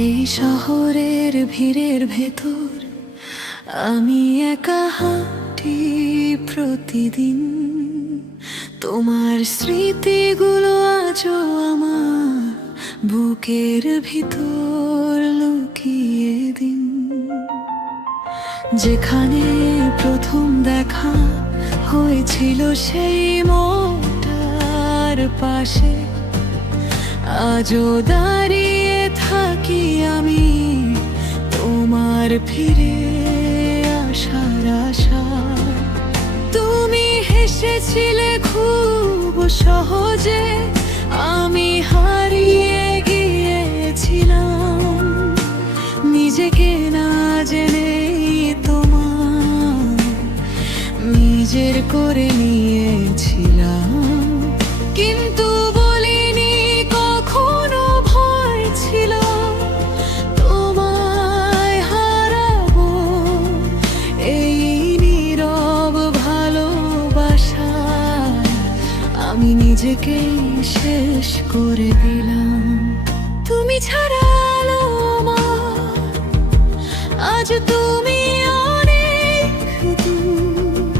এই শহরের ভিড়ের ভেতর আমি একা হাঁটি প্রতিদিন। তোমার স্মৃতিগুলো আজও আমার বুকের ভিতর লুকিয়ে দিন। যেখানে প্রথম দেখা হয়েছিল সেই মোটার পাশে, আজও দাঁড়িয়ে থাকি আমি তোমার ফিরে আসার আশা। তুমি হেসেছিলে খুব সহজে, আমি হারিয়ে গিয়েছিলাম নিজেকে না জেনে। তোমার নিজের করে নিয়েছিলাম, কিন্তু বলিনি কখনো ভয় ছিল তোমায় হারাবো। এই নীরব ভালোবাসায় আমি নিজেকে শেষ করে দিলাম। তুমি ছাড়া আলো আমার, আজ তুমি অনেক দূর।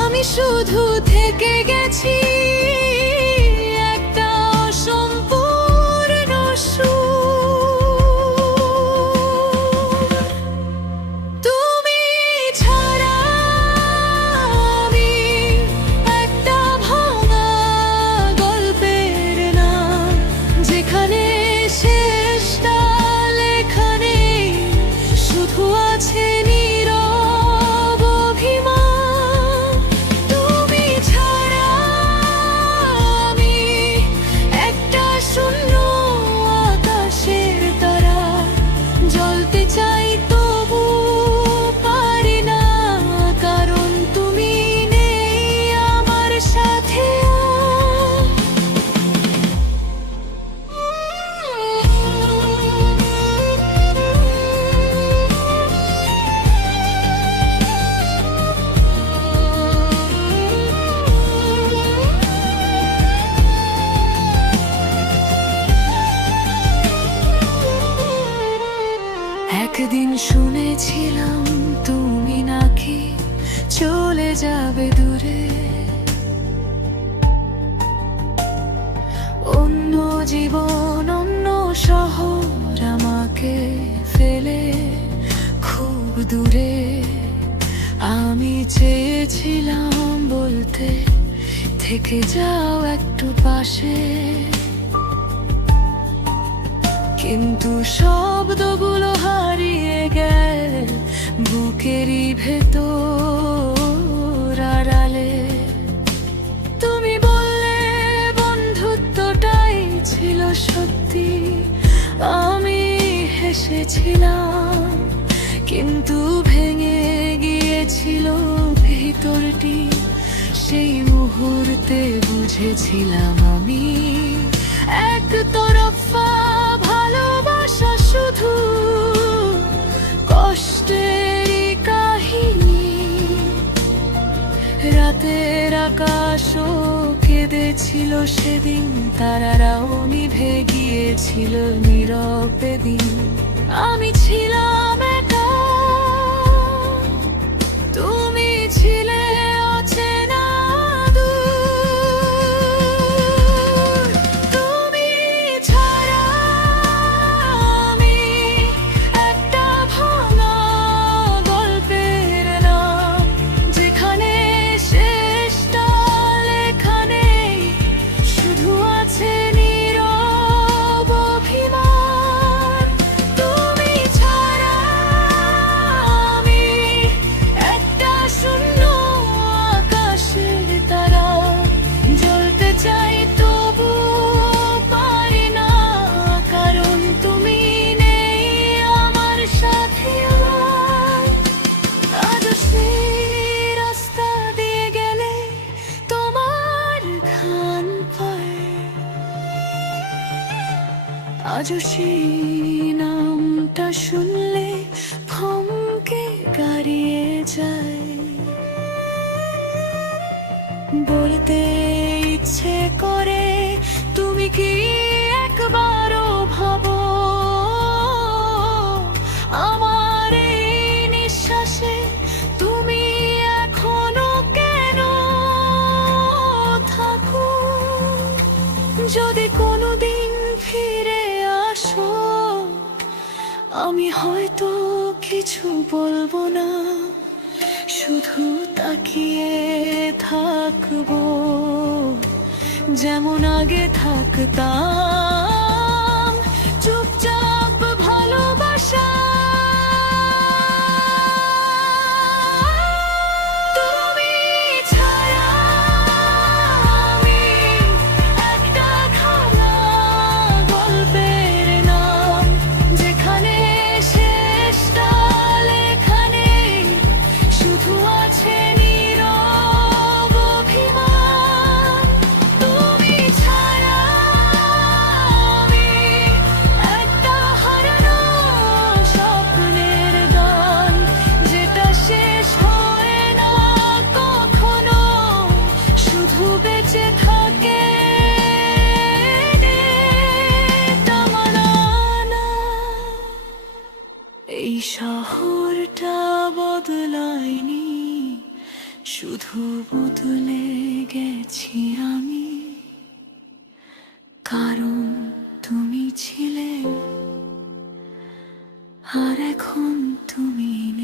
আমি শুধু থেকে গেছি একটা অসম্পূর্ণ সুর। তুমি ছাড়া আমি একটা ভাঙা গল্পের নাম, যেখানে শেষটা লেখা নেই, শুধু আছে নীরব অভিমান। তুমি ছাড়া আমি একটা শূন্য আকাশের তারা, জ্বলতে চাই তবু পারি না, কারণ তুমি নেই আমার সাথে। একদিন শুনেছিলাম তুমি নাকি চলে যাবে দূরে, অন্য জীবন অন্য শহর, আমাকে ফেলে খুব দূরে। আমি চেয়েছিলাম বলতে, থেকে যাও একটু পাশে, কিন্তু শব্দগুলো হারিয়ে গেল বুকেরই ভেতর আড়ালে। তুমি বললে বন্ধুত্বটাই ছিল সত্যি, আমি হেসেছিলাম, কিন্তু ভেঙে গিয়েছিল ভিতরটি। সেই মুহূর্তে বুঝেছিলাম আমি একতরফা ভালোবাসা শুধু কষ্টেরই কাহিনী। রাতের আকাশও কেঁদেছিল সেদিন, তারারাও নিভে গিয়েছিল নীরবে দিন। আমি ছিলাম একা, তুমি ছিলে অচেনা দূর। তুমি ছাড়া আমি একটা ভাঙা গল্পের নাম, যেখানে শেষটা লেখা নেই, শুধু আছে নীরব অভিমান। তুমি ছাড়া আমি একটা শূন্য আকাশের তারা, জ্বলতে চাই তবু পারি না, কারণ তুমি নেই আমার সাথে। আজ সেই রাস্তা দিয়ে গেলে তোমার ঘ্রাণ পায়, আজ সেই নামটা শুনলে থমকে দাঁড়িয়ে যায়। বলতে ইচ্ছে করে, তুমি কি একবারও ভাবো যদি কোনোদিন ফিরে আসো, আমি হয়তো কিছু বলবো না, শুধু তাকিয়ে থাকবো যেমন আগে থাকতাম, চুপচাপ ভালোবাসা। তুমি ছাড়া আমি একটা খারাপ গল্পের নাম, যেখানে শেষটা লেখা নেই, শুধু আছে নীরব অভিমান। তুমি ছাড়া আমি একটা হারানো স্বপ্নের গান, যেটা শেষ হয় না কখনো, শুধু বেঁচে থাকে তামান্না। এই শহরটা বদলায়নি, শুধু বদলে গেছি আমি, কারণ তুমি ছিলে আর এখন তুমি নেই।